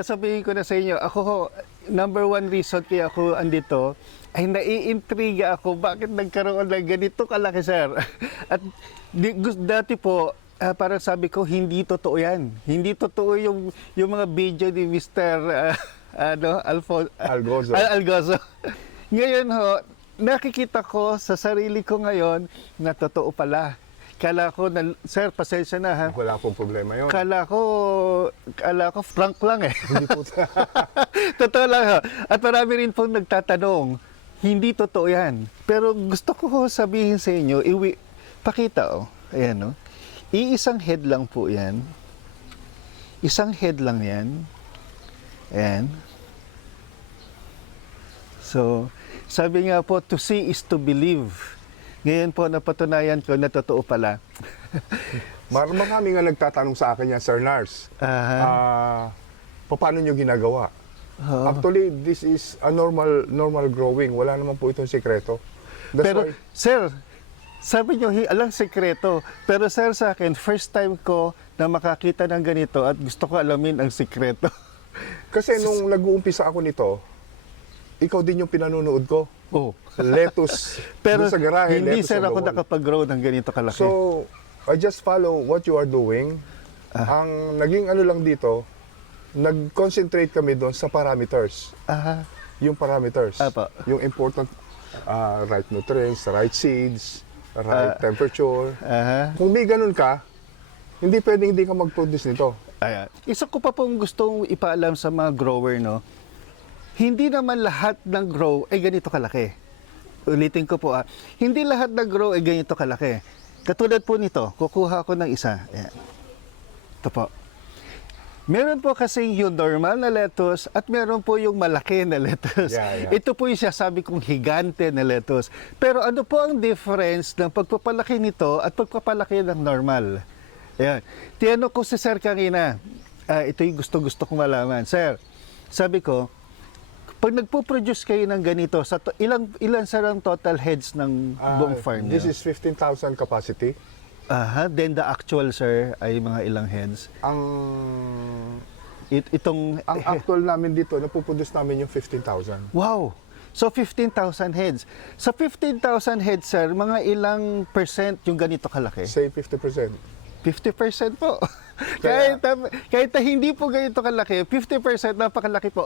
Sasabihin ko na sa inyo, ako, number one reason kaya ako andito, ay naiintriga ako, bakit nagkaroon ng ganito kalaki, sir? At dati po, parang sabi ko, hindi totoo yan. Hindi totoo yung mga video ni Mr. Algozo. Ngayon ho, nakikita ko sa sarili ko ngayon na totoo pala. Kala ko, sir, pasensya na ha. Wala pong problema yun. Kala ko prank lang eh. Hindi po. Totoo lang ha. At marami rin pong nagtatanong, hindi totoo yan. Pero gusto ko sabihin sa inyo, pakita oh. Ayan oh. Iisang head lang po yan. Isang head lang yan. Ayan. So, sabi nga po, to see is to believe. Ngayon po, napatunayan ko na totoo pala. Marami nga nagtatanong sa akin yan, Sir Nars. Paano nyo ginagawa? Actually, this is a normal growing. Wala naman po itong sekreto. Pero, sir, sabi nyo, alang sekreto. Pero sir, sa akin, first time ko na makakita ng ganito at gusto ko alamin ang sekreto. Kasi nung nag-uumpisa ako nito, ikaw din yung pinanunood ko. Oh. Lettuce. Pero sa garahe, hindi lettuce sir ako on the wall. nakapag-grow ng ganito kalaki. So, I just follow what you are doing. Ang naging ano lang dito, nag-concentrate kami doon sa parameters. Yung parameters. Apa. Yung important right nutrients, right seeds, right temperature. Kung may ganun ka, hindi pwedeng hindi ka mag-produce nito. Isa ko pa pong gustong ipaalam sa mga grower, no? Hindi naman lahat ng grow ay ganito kalaki. Ulitin ko po, hindi lahat ng grow ay ganito kalaki. Katulad po nito, kukuha ko ng isa. Ayan. Ito po. Meron po kasi yung normal na lettuce at meron po yung malaki na lettuce. Yeah. Ito po yung sasabi kong higante na lettuce. Pero ano po ang difference ng pagpapalaki nito at pagpapalaki ng normal? Ayan. Tinanong ko si Sir kanina, ito yung gusto kong malaman. Sir, sabi ko, pag nagpo-produce kayo ng ganito, ilan sarang total heads ng buong farm niyo? This is 15,000 capacity. Then the actual, sir, ay mga ilang heads? Ang Ang actual namin dito, napuproduce namin yung 15,000. Wow! So 15,000 heads. Sa 15,000 heads, sir, mga ilang percent yung ganito kalaki? Say 50%. 50% po. Kaya- kahit na hindi po ganito kalaki, 50% napakalaki po.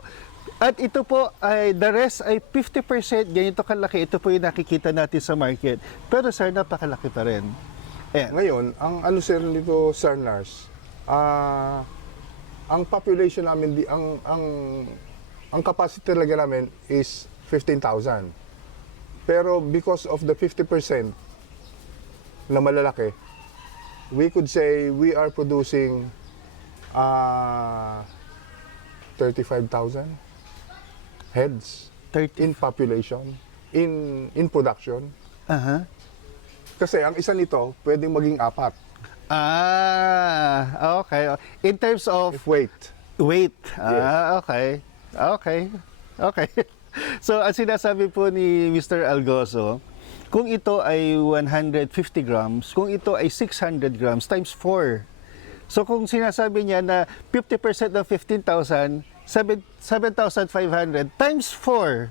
At ito po, the rest ay 50% ganito kalaki. Ito po yung nakikita natin sa market. Pero sir, napakalaki pa rin. Ayan. Ngayon, ang ano sir nito, Sir Nars, ang population namin, ang capacity talaga namin is 15,000. Pero because of the 50% na malalaki, we could say we are producing 35,000 heads 30. in population, in production. Kasi ang isa nito, pwedeng maging 4. Okay. In terms of If weight. weight. Yes. Okay. So, ang sinasabi po ni Mr. Algozo, kung ito ay 150 grams, kung ito ay 600 grams, times 4. So, kung sinasabi niya na 50% ng 15,000, 7,500 times 4,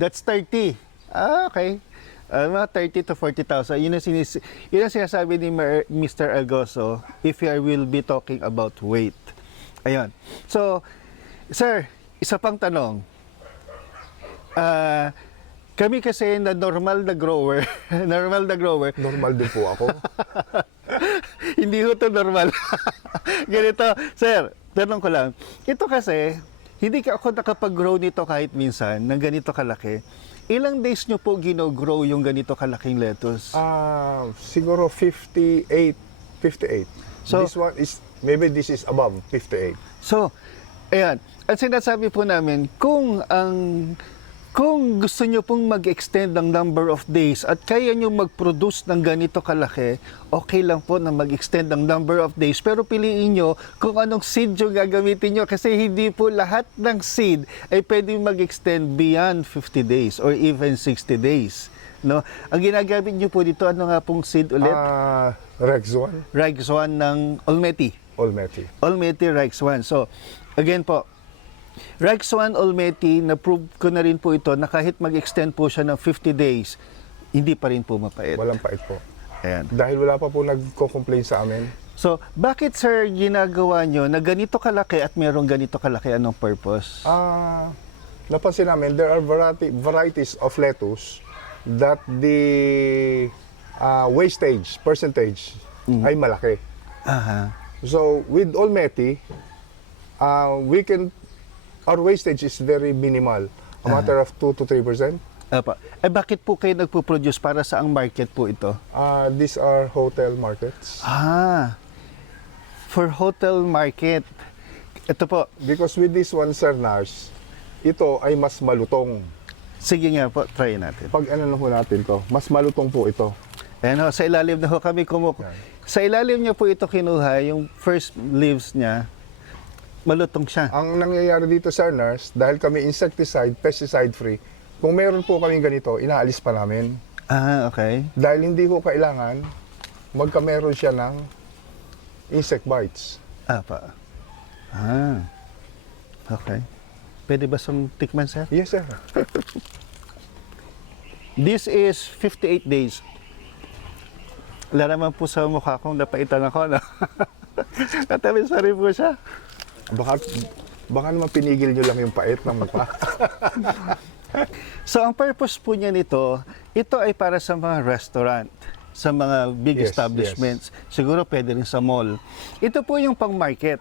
that's 30. Okay. Mga 30 to 40,000. Yun ang sinasabi ni Mr. Algozo if you will be talking about weight. Ayun. So, sir, isa pang tanong. Kami kasi na normal na grower, Normal din po ako. hindi ho to normal. Ganito, sir, tanong ko lang. Ito kasi, hindi ako nakapag-grow nito kahit minsan, ng ganito kalaki. Ilang days nyo po gino-grow yung ganito kalaking lettuce? Siguro 58. So, This one is maybe this is above 58. So, ayan. At sinasabi po namin, kung gusto nyo pong mag-extend ng number of days at kaya nyo mag-produce ng ganito kalaki, okay lang po na mag-extend ng number of days. Pero piliin nyo kung anong seed yung gagamitin nyo kasi hindi po lahat ng seed ay pwedeng mag-extend beyond 50 days or even 60 days. No? Ang ginagamit nyo po dito, ano nga pong seed ulit? Rex 1, Rex 1 ng Olmeti. Olmeti Rex 1. So, again po, Rex 1 Olmeti, na-prove ko na rin po ito na kahit mag-extend po siya ng 50 days, hindi pa rin po mapait. Walang pait po. Ayan. Dahil wala pa po nagko-complain sa amin. So, bakit sir ginagawa nyo na ganito kalaki at merong ganito kalaki? Anong purpose? Napansin namin, there are varieties of lettuce that the wastage percentage ay malaki. Aha. So, with Olmeti, our wastage is very minimal. A matter of 2 to 3%. Apa. Eh bakit po kayo nagpo-produce para sa ang market po ito? These are hotel markets. For hotel market. Ito po. Because with this one, Sir Nars, ito ay mas malutong. Sige nga po, try natin. Pag ano na po natin to, mas malutong po ito. Ayan ho, sa ilalim na ho kami Sa ilalim niya po ito kinuha, yung first leaves niya, malutong siya. Ang nangyayari dito, Sir Nars, dahil kami insecticide, pesticide free, kung meron po kami ganito, inaalis pa namin. Okay. Dahil hindi ko kailangan magkameron siya ng insect bites. Apa. Okay. Pwede ba siyang tikman, sir? Yes, sir. This is 58 days. Wala naman po sa mukha kong napaitan ako, no? Natamis pa rin po siya. Baka naman pinigil nyo lang yung pait ng mukha. So, ang purpose po niya nito, ito ay para sa mga restaurant, sa mga big Yes, establishments. Siguro pwede rin sa mall. Ito po yung pang-market.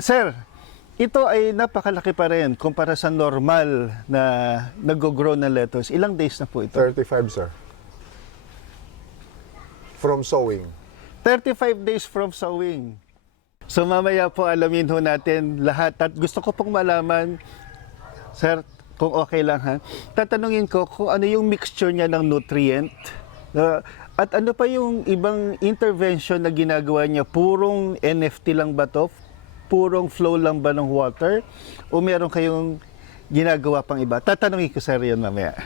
Sir, ito ay napakalaki pa rin kumpara sa normal na nag-grow na lettuce. Ilang days na po ito? 35, sir. From sowing. 35 days from sowing. So mamaya po alamin ho natin lahat at gusto ko pong malaman, sir, kung okay lang ha, tatanungin ko kung ano yung mixture niya ng nutrient at ano pa yung ibang intervention na ginagawa niya, purong NFT lang ba to? Purong flow lang ba ng water? O meron kayong ginagawa pang iba? Tatanungin ko sir yun mamaya.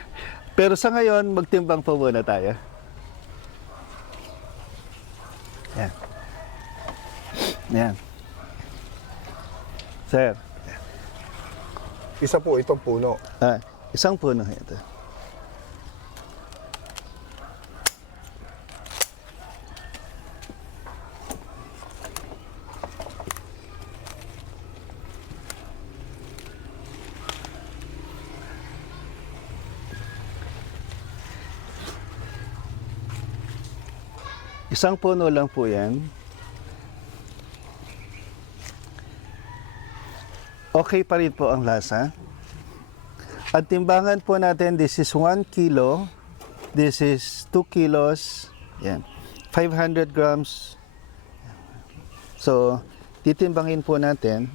Pero sa ngayon, magtimbang po muna tayo. Yan. Yan. Sir. Isa po itong puno. Isang puno ito. Isang puno lang po yan. Okay pa rin po ang lasa. At timbangan po natin, this is 1 kilo. This is 2 kilos. Yan. 500 grams. So, titimbangin po natin.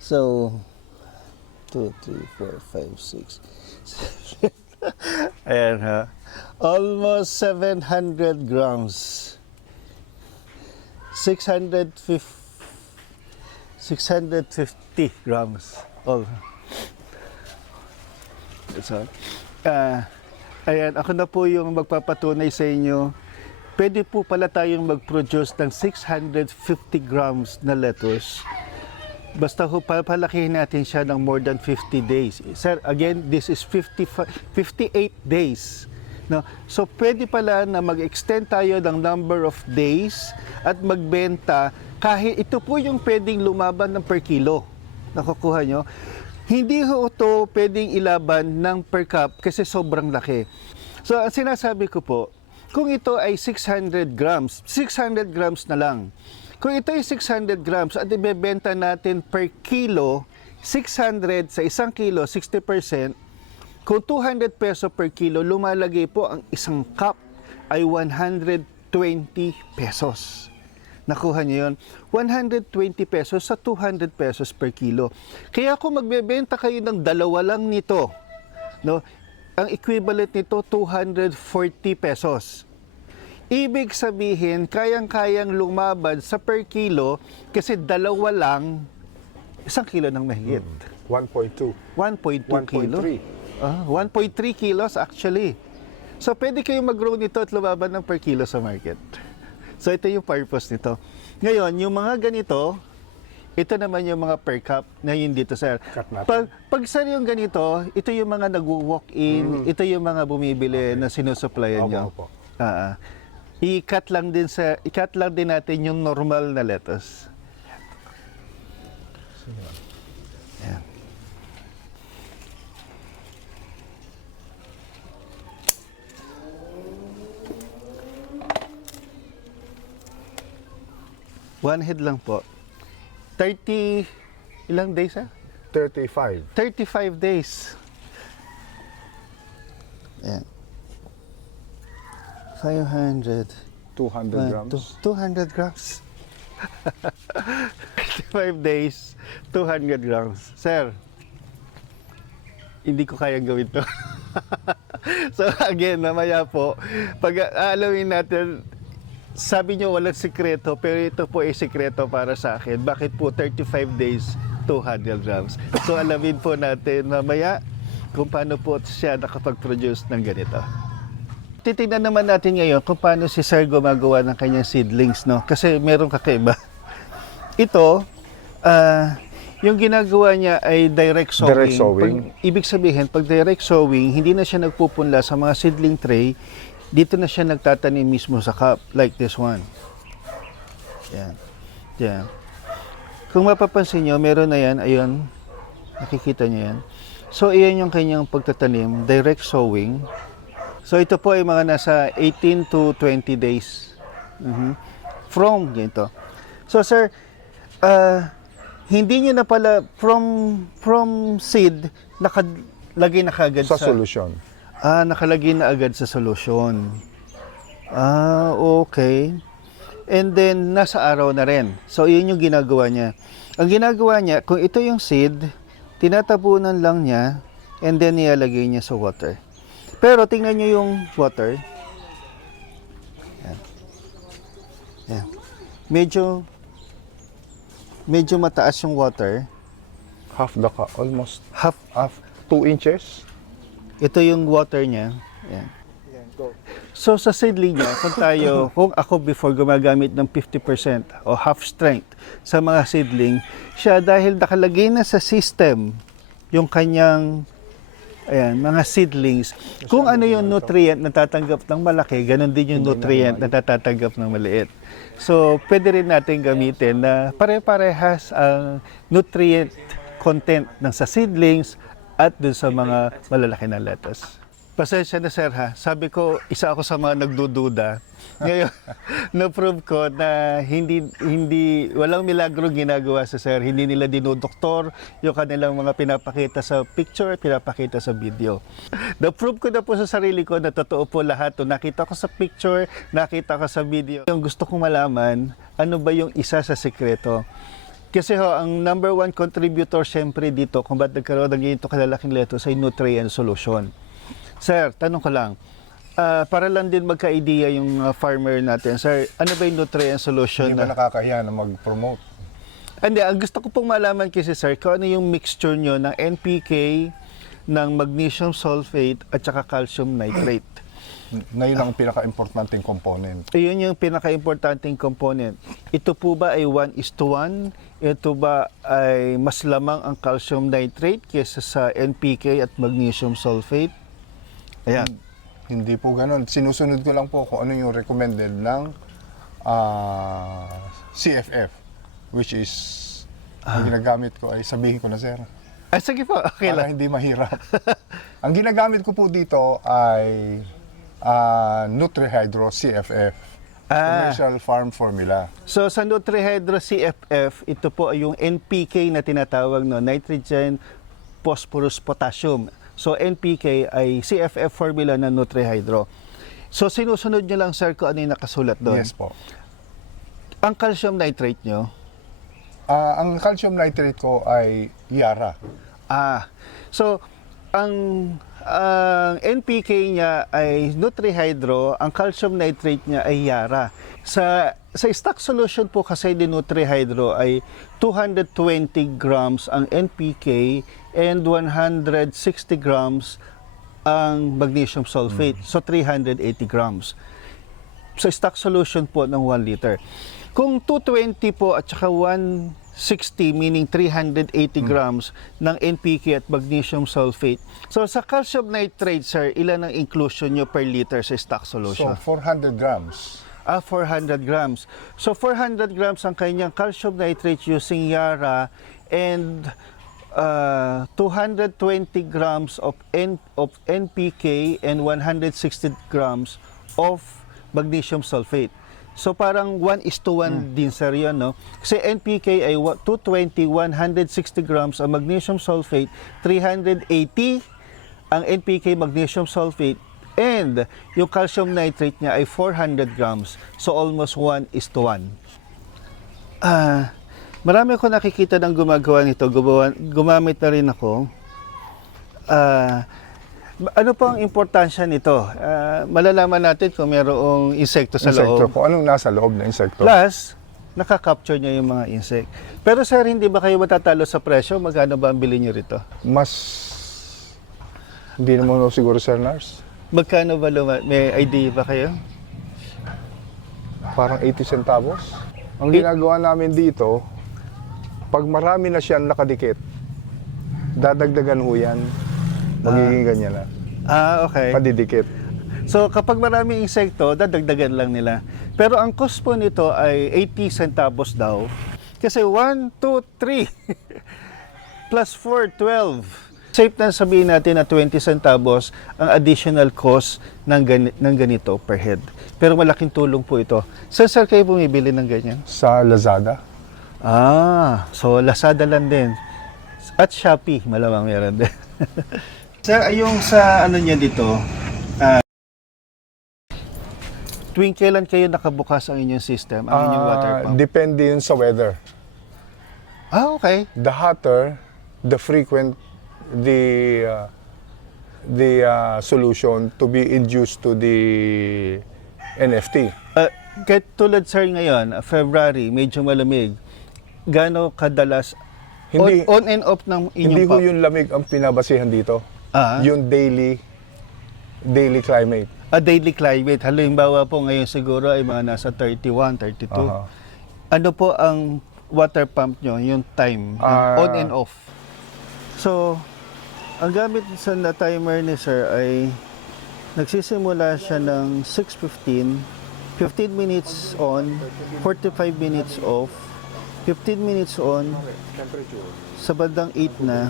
So, 2, 3, 4, 5, 6, 7. Ayan ha. Almost 700 grams. 650 grams. All. So, ayan, ako na po yung magpapatunay sa inyo. Pwede po pala tayong mag-produce ng 650 grams na lettuce. Basta ho, palakihin natin siya ng more than 50 days. Sir, again, this is 58 days. No? So, pwede pala na mag-extend tayo ng number of days at magbenta kahit ito po yung pwedeng lumaban ng per kilo. Nakukuha nyo? Hindi ho ito pwedeng ilaban ng per cup kasi sobrang laki. So, ang sinasabi ko po, kung ito ay 600 grams na lang. Kung ito ay 600 grams at ibebenta natin per kilo, 600 sa isang kilo, 60%, Kung 200 peso per kilo, lumalagay po ang isang cup ay 120 pesos. Nakuha niyo yun? 120 pesos sa 200 pesos per kilo. Kaya kung magbebenta kayo ng dalawa lang nito, no, ang equivalent nito 240 pesos. Ibig sabihin, kayang-kayang lumaban sa per kilo kasi dalawa lang, 1 kilo ng mahigit. 1.2. 1.2 kilo. 1.3. 1.3 kilos actually. So pwede kayong mag-grow nito at lumaban ng per kilo sa market. So ito yung purpose nito. Ngayon, yung mga ganito, ito naman yung mga per cup na yun dito, sir. Cut natin. Pag sir yung ganito, ito yung mga nag-walk-in, ito yung mga bumibili na sinusupplyan nyo. Opo. I-cut lang din natin yung normal na lettuce. Yan. One head lang po. 30, ilang days 35. 35 days. Ayan. 500. 200 grams. 200 grams. 35 days, 200 grams. Sir, hindi ko kayang gawin to. So again, mamaya po, pag alamin natin, sabi nyo walang sikreto, pero ito po ay sikreto para sa akin. Bakit po 35 days, 200 grams? So alamin po natin mamaya kung paano po siya nakapag-produce ng ganito. Titingnan naman natin ngayon kung paano si Sir gumagawa ng kanyang seedlings, no? Kasi merong kakaiba. Ito, yung ginagawa niya ay direct sowing. Direct sowing. Ibig sabihin, pag direct sowing, hindi na siya nagpupunla sa mga seedling tray, dito na siya nagtatanim mismo sa cup, like this one. Yan. Yan. Kung mapapansin nyo, meron na yan, ayun, nakikita nyo yan. So, iyan yung kanyang pagtatanim, direct sowing. So, ito po ay mga nasa 18 to 20 days. From ganito. So, sir, hindi nyo na pala from seed nakalagay na kagad Sa solution. Nakalagay na agad sa solusyon. Okay. And then nasa araw na rin. So yun yung ginagawa niya. Ang ginagawa niya, kung ito yung seed, tinatabunan lang niya and then nilalagay niya sa water. Pero tingnan niyo yung water. Yan. Yan. Medyo mataas yung water. Half the cup. Almost Half. 2 inches. Ito yung water niya. Yan. So sa seedling niya, kung ako before gumagamit ng 50% o half strength sa mga seedling, siya dahil nakalagay na sa system yung kanyang mga seedlings, kung ano yung nutrient na tatanggap ng malaki, ganun din yung nutrient na tatanggap ng maliit. So pwede rin natin gamitin na pare-parehas ang nutrient content ng sa seedlings at dun sa mga malalaki na lettuce. Pasensya na sir ha, sabi ko isa ako sa mga nagdududa. Ngayon, na-prove ko na walang milagro ginagawa sa sir. Hindi nila dinodoktor yung kanilang mga pinapakita sa picture, pinapakita sa video. Na-prove ko na po sa sarili ko na totoo po lahat. Nakita ko sa picture, nakita ko sa video. Yung gusto kong malaman, ano ba yung isa sa sekreto? Kasi ang number one contributor syempre dito kung ba't nagkaroon ng ganito kalalaking lettuce ay nutrient solution. Sir, tanong ko lang, para lang din magka-idea yung farmer natin. Sir, ano ba yung nutrient solution? Hindi ba nakakahiya na mag-promote? Hindi, ang gusto ko pong malaman kasi sir, kung ano yung mixture nyo ng NPK, ng magnesium sulfate at saka calcium nitrate. Na yun ang pinaka-importanting component. Iyon yung pinaka-importanting component. Ito po ba ay 1:1? Ito ba ay mas lamang ang calcium nitrate kaysa sa NPK at magnesium sulfate? Ayan. Hindi po ganun. Sinusunod ko lang po kung ano yung recommended ng CFF, which is ang ginagamit ko ay sabihin ko na sir. Sige po, okay Para lang. hindi mahirap. Ang ginagamit ko po dito ay NutriHydro CFF, Commercial Farm Formula. So sa NutriHydro CFF, ito po ay yung NPK na tinatawag, no, nitrogen, phosphorus, potassium. So NPK ay CFF formula ng NutriHydro. So sinusunod nyo lang sir kung ano yung nakasulat doon. Yes po. Ang calcium nitrate nyo, Ang calcium nitrate ko ay Yara. so ang NPK niya ay NutriHydro, ang calcium nitrate niya ay Yara. Sa stock solution po kasi ni NutriHydro ay 220 grams ang NPK and 160 grams ang magnesium sulfate. So 380 grams. Sa stock solution po ng 1 liter. Kung 220 po at saka 160, meaning 380 grams ng NPK at magnesium sulfate. So sa calcium nitrate, sir, ilan ang inclusion nyo per liter sa stock So solution? 400 grams. 400 grams. So 400 grams ang kanyang calcium nitrate using Yara and 220 grams of NPK and 160 grams of magnesium sulfate. So parang 1:1 din sir yun, no? Kasi NPK ay 220, 160 grams ang magnesium sulfate, 380 ang NPK magnesium sulfate, and yung calcium nitrate niya ay 400 grams. So almost 1:1. Marami ko nakikita ng gumagawa nito. Gumamit na rin ako. Ano po ang importansya nito? Malalaman natin kung mayroong insekto sa Insekto loob. po. Anong nasa loob na insekto? Plus, nakaka-capture niya yung mga insect. Pero sir, hindi ba kayo matatalo sa presyo? Magkano ba ang bili niyo rito? Hindi naman siguro, Sir Nars. Magkano ba may idea ba kayo? Parang 80 centavos. Ang ginagawa namin dito, pag marami na siyang nakadikit, dadagdagan ho yan. Magiging ganyan na. Okay. Padidikit. So kapag maraming insekto, dadagdagan lang nila. Pero ang cost po nito ay 80 centavos daw. Kasi 1, 2, 3 plus 4, 12. Safe na sabihin natin na 20 centavos ang additional cost ng ganito per head. Pero malaking tulong po ito. Saan sir kayo bumibili ng ganyan? Sa Lazada. So Lazada lang din. At Shopee, malamang meron din. Sir, yung sa ano niya dito, tuwing kailan kayo nakabukas ang inyong system, ang inyong water pump? Depende yun sa weather. Okay. The hotter, the frequent the solution to be induced to the NFT. Kahit tulad sir ngayon, February, medyo malamig. Gaano kadalas Hindi- on and off ng inyong Hindi ko pump? yung lamig ang pinabasihan dito. Yung daily climate. Daily climate. Halimbawa po ngayon siguro ay mga nasa 31, 32. Aha. Ano po ang water pump nyo, yung time, on and off? So, ang gamit sa na timer ni sir ay nagsisimula siya ng 6:15, 15 minutes on, 45 minutes off, 15 minutes on, sa bandang 8 na,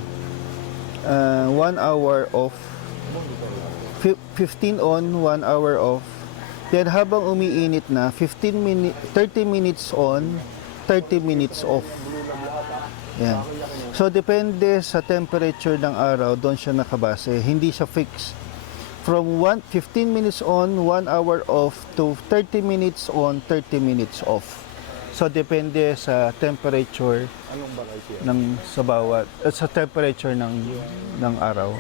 1 hour off, 15 on, 1 hour off. Then habang umiinit na, 30 minutes on, 30 minutes off. Yan. So depende sa temperature ng araw, doon siya nakabase. Hindi siya fixed. From 15 minutes on, 1 hour off to 30 minutes on, 30 minutes off. So depende sa temperature ng sa bawat sa temperature ng araw.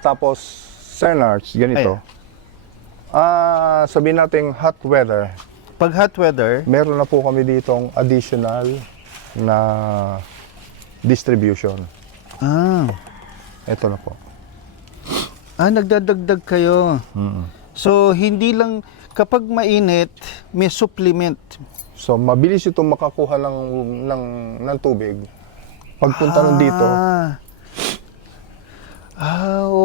Tapos, Sir Nars, ganito. Sabihin natin hot weather. Pag hot weather, Meron na po kami ditong additional na distribution. Ito na po. nagdadagdag kayo. So hindi lang kapag mainit, may supplement. So, mabilis itong makakuha ng tubig. Pagpunta nun dito,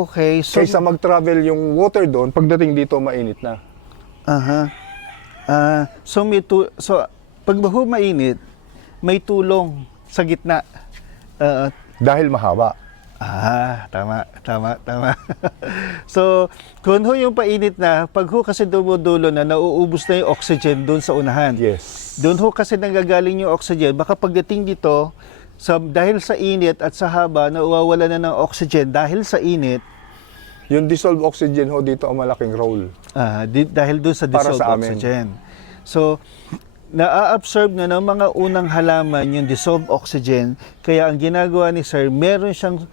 Okay. So kaysa mag-travel yung water doon, pagdating dito, mainit na. so pag mainit, may tulong sa gitna. Dahil mahaba. Tama. So, kung ho yung painit na, pag ho kasi dumudulo na, nauubos na yung oxygen doon sa unahan. Yes. Doon ho kasi nanggagaling yung oxygen. Baka pagdating dito, dahil sa init at sa haba, nauwawala na ng oxygen dahil sa init, Yung dissolved oxygen ho dito ang malaking role. dahil doon sa Para dissolved sa amin. oxygen. So, na-absorb na ng mga unang halaman yung dissolved oxygen. Kaya ang ginagawa ni Sir, meron siyang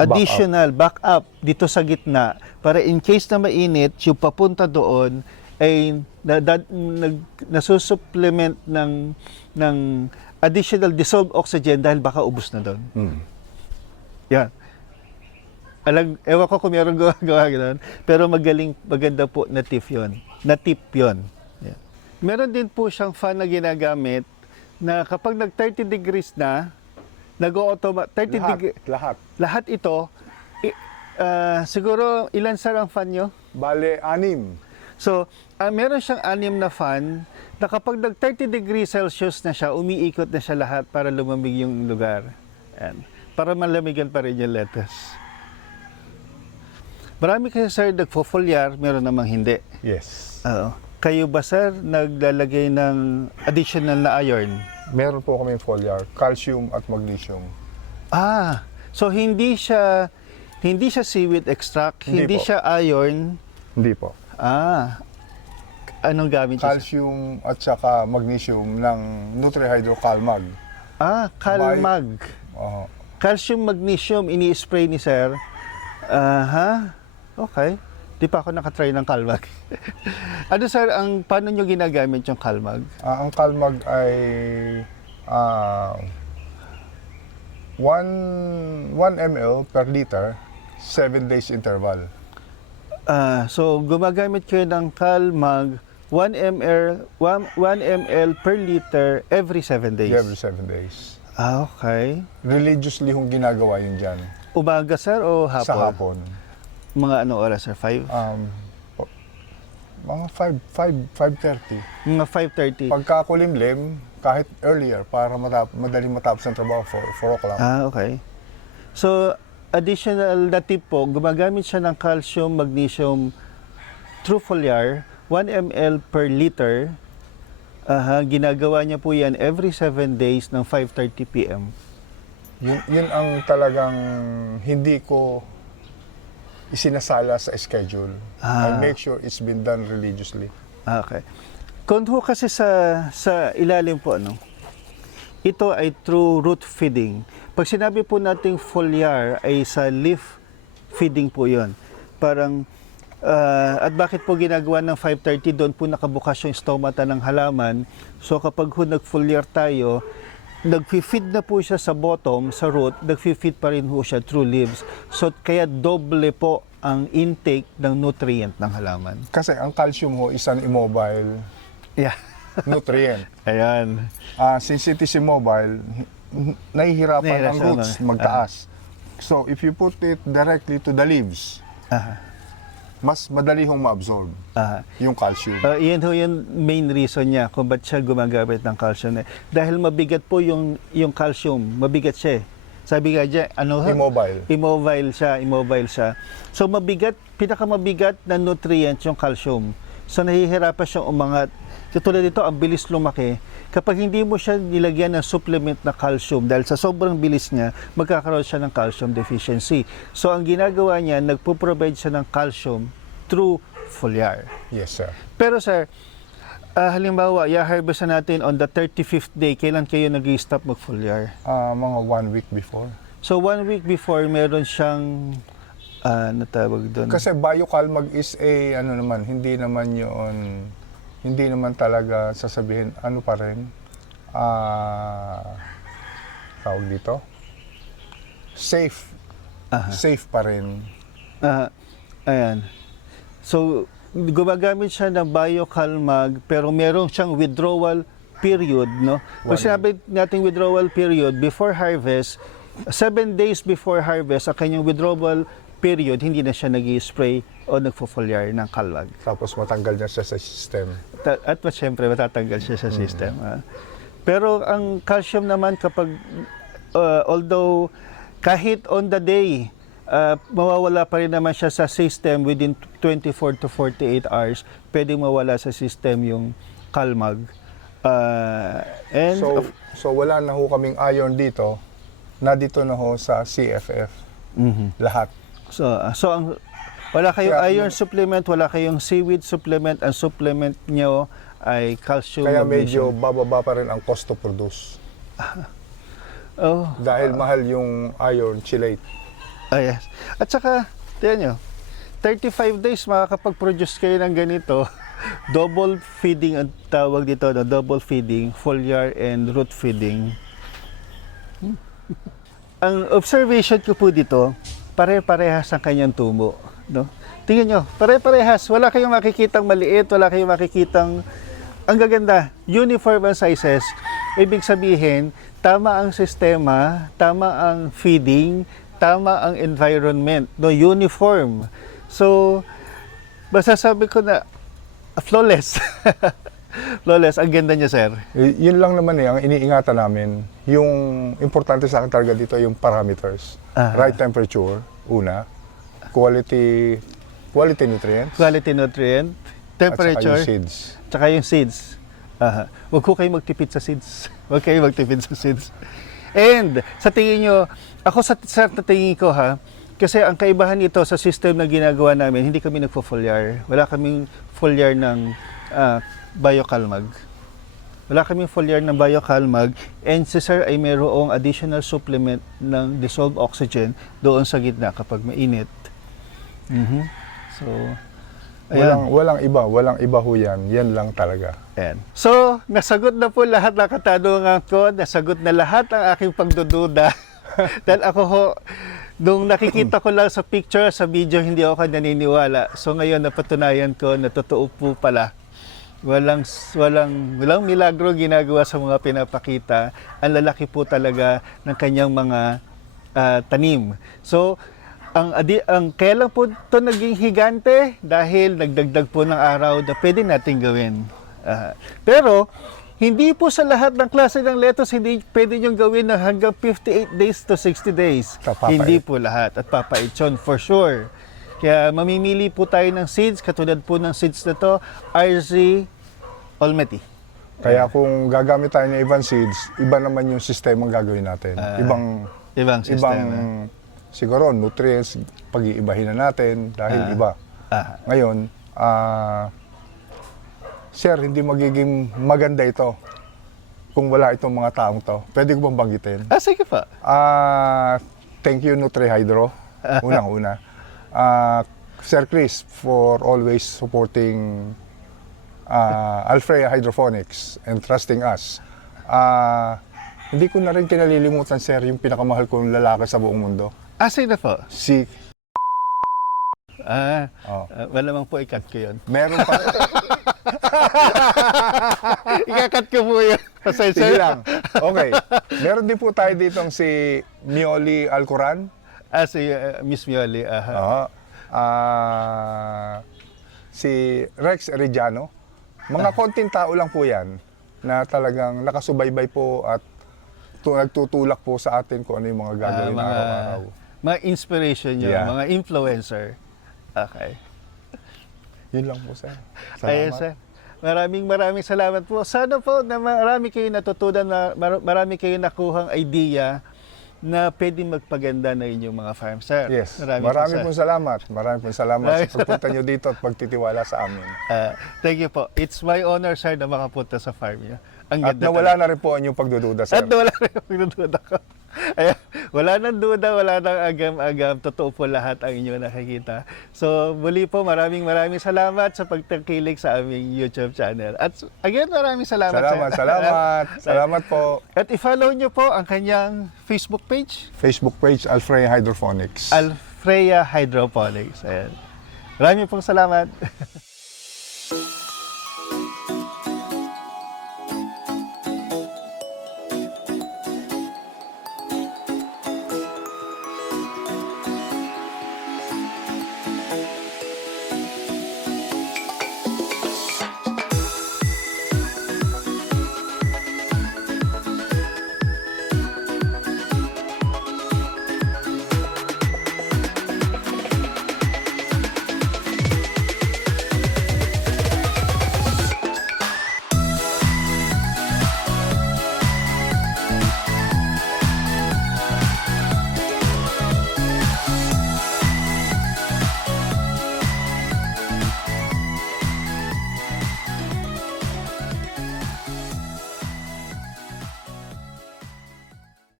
additional backup dito sa gitna para in case na mainit, yung papunta doon ay nasusupplement ng additional dissolved oxygen dahil baka ubos na doon. Yan. Ewan ko kung meron gawa gano'n, pero maganda po na tip yun. Yan. Meron din po siyang fan na ginagamit na kapag nag 30 degrees na, nag-automatic 30 degrees. Lahat ito, siguro ilan sir ang fan nyo? Bale, 6. So, meron siyang 6 na fan na kapag nag 30 degrees Celsius na siya, umiikot na siya lahat para lumamig yung lugar. Ayan. Para malamigan pa rin yung lettuce. Marami kasi sir nagfo-foliar, meron namang hindi. Yes. Oo. Kayo ba sir naglalagay ng additional na iron? Meron po kami foliar, calcium at magnesium. So hindi siya seaweed extract, Hindi hindi po. siya iron. Hindi po. Anong gamit siya? Calcium at saka magnesium ng Nutrihydrocalmag. Calmag. Oo. Calcium, magnesium, ini-spray ni sir. Okay. Di pa ako nakatry ng Calmag. Ano sir, paano nyo ginagamit yung Calmag? Ang Calmag ay 1 ml per liter, 7 days interval. So gumagamit kayo ng Calmag 1 ml per liter every 7 days. Every 7 days. Okay. Religiously hong ginagawa yun dyan. Umaga sir o hapon? Sa hapon. Mga anong oras sir? 5? Mga 5:30. Mga 5:30. Pagka kulimlim, kahit earlier para madaling matapos ang trabaho 4 o'clock. Okay. So, additional na tip po, gumagamit siya ng calcium, magnesium, true foliar, 1 ml per liter. Ginagawa niya po yan every 7 days ng 5:30 p.m. Yun ang talagang hindi ko isinasala sa schedule. I make sure it's been done religiously. Okay. Kung ho kasi sa ilalim po, ito ay true root feeding. Pag sinabi po nating foliar ay sa leaf feeding po yon. Parang, at bakit po ginagawa ng 5:30, doon po nakabukas yung stomata ng halaman. So kapag ho nag-foliar tayo, nag-feed na po siya sa bottom, sa root, nag-feed pa rin ho siya through leaves. So kaya doble po ang intake ng nutrient ng halaman. Kasi ang calcium ho is an immobile nutrient. Ayan. Since it is immobile, nahihirapan ang roots magtaas. So if you put it directly to the leaves, mas madali hong ma-absorb yung calcium. Iyan ho yung main reason niya kung ba't siya gumagamit ng calcium. Dahil mabigat po yung calcium, mabigat siya. Sabi nga dyan, Immobile siya. So mabigat, pinakamabigat na nutrient yung calcium. So nahihirapan siyang umangat. Tulad dito, ang bilis lumaki. Kapag hindi mo siya nilagyan ng supplement na calcium, dahil sa sobrang bilis niya, magkakaroon siya ng calcium deficiency. So ang ginagawa niya, nagpo-provide siya ng calcium through foliar. Yes, sir. Pero sir, halimbawa, i-harvest natin on the 35th day, kailan kayo nag-stop mag-foliar? Mga 1 week before. So 1 week before, meron siyang natawag doon. Kasi Biocalmag is hindi naman talaga sasabihin, ano pa rin, tawag dito, safe. Safe pa rin. Ayan. So, gumagamit siya ng Biocalmag, pero meron siyang withdrawal period, no? Kung sinabi natin withdrawal period, before harvest, 7 days before harvest, ang kanyang withdrawal period, hindi na siya nag-spray o nagfo-foliar ng Calmag. Tapos matanggal niya siya sa system. At siyempre, matatanggal siya sa system. Pero ang calcium naman kapag, although kahit on the day, mawawala pa rin naman siya sa system within 24 to 48 hours, pwedeng mawala sa system yung Calmag. And So wala na ho kaming iron dito, na dito na ho sa CFF. Lahat. so wala kayong Kaya- iron supplement, wala kayong seaweed supplement, ang supplement nyo ay calcium, Kaya medyo magnesium. bababa pa rin ang cost to produce. Oh, Dahil mahal yung iron chelate. yes. At saka, tiyan nyo, 35 days makakapag-produce kayo ng ganito. Double feeding ang tawag dito, no? Double feeding, foliar and root feeding. Ang observation ko po dito, pare-parehas ang kanyang tubo. No? Tingnan nyo, pare-parehas. Wala kayong makikitang maliit, wala kayong makikitang... Ang gaganda, uniform ang sizes. Ibig sabihin, tama ang sistema, tama ang feeding, tama ang environment. No? Uniform. So, basta sabi ko na, flawless. Flawless. Ang ganda niya, sir. Yun lang naman ang iniingatan namin. Yung importante sa akin talaga dito yung parameters. Right temperature, una. Quality nutrients. Quality nutrient, temperature, At saka yung seeds. tsaka yung seeds. Huwag ko kayo magtipid sa seeds. Huwag kayo magtipid sa seeds. And sa tingin nyo, ako sa tingin ko kasi ang kaibahan nito sa system na ginagawa namin, hindi kami nagpo-foliar. Wala kaming foliar ng Biocalmag. Wala kaming foliar ng Biocalmag. And si sir ay mayroong additional supplement ng dissolved oxygen doon sa gitna kapag mainit. So, ayan. Walang iba ho yan. Yan lang talaga. Ayan. So, nasagot na po lahat ng katanungan ko, nasagot na lahat ang aking pagdududa. Dahil ako ho, nung nakikita ko lang sa picture, sa video, hindi ako naniniwala. So ngayon, napatunayan ko na totoo po pala. Walang milagro ginagawa sa mga pinapakita. Ang lalaki po talaga ng kanyang mga tanim. So, ang kaya lang po ito naging higante dahil nagdagdag po ng araw na pwede natin gawin. Pero, hindi po sa lahat ng klase ng lettuce, hindi pwede nyo gawin na hanggang 58 days to 60 days. Papait. Hindi po lahat. At papait yun, for sure. Kaya mamimili po tayo ng seeds, katulad po ng seeds na to, RZ Olmeti. Kaya kung gagamit tayo ng ibang seeds, iba naman yung sistema ang gagawin natin. Ibang sistema. Siguro, nutrients, pag-iibahin na natin dahil iba. Ngayon, sir, hindi magiging maganda ito kung wala itong mga taong to. Pwede ko bang banggitin? Sige pa. Thank you, NutriHydro. Unang-una. Sir Chris, for always supporting Alfrea Hydroponics and trusting us. Hindi ko na rin kinalilimutan, sir, yung pinakamahal kong lalaki sa buong mundo. Sige na po. Si... Malamang po ikat ko yun. Meron pa. Ikakat ko po yun. Sige lang. Okay. Meron din po tayo ditong si Mioli Alcoran. Si Miss Mioli. Si Rex Arellano. Mga konting tao lang po yan na talagang nakasubaybay po at nagtutulak po sa atin kung ano yung mga gagawin na araw-araw. Mga inspiration nyo, mga influencer. Okay. Yun lang po, sir. Ayun, sir. Maraming salamat po. Sana po na marami kayo natutunan, marami kayo nakuhang idea na pwedeng magpaganda na inyong mga farm, sir. Yes. Marami pong salamat. Maraming pong salamat sa pagpunta nyo dito at pagtitiwala sa amin. Thank you po. It's my honor, sir, na makapunta sa farm niyo. Ang At ganda nawala na rin po ang inyong pagdududa, sir. At nawala na yung pagdududa ko. Ayan, wala nang duda, wala nang agam-agam. Totoo po lahat ang inyong nakikita. So, muli po, maraming salamat sa pagtangkilik sa aming YouTube channel. At again, maraming salamat. Salamat po. At i-follow nyo po ang kanyang Facebook page. Facebook page, Alfrea Hydroponics. Alfrea Hydroponics. Ayan. Maraming pong salamat.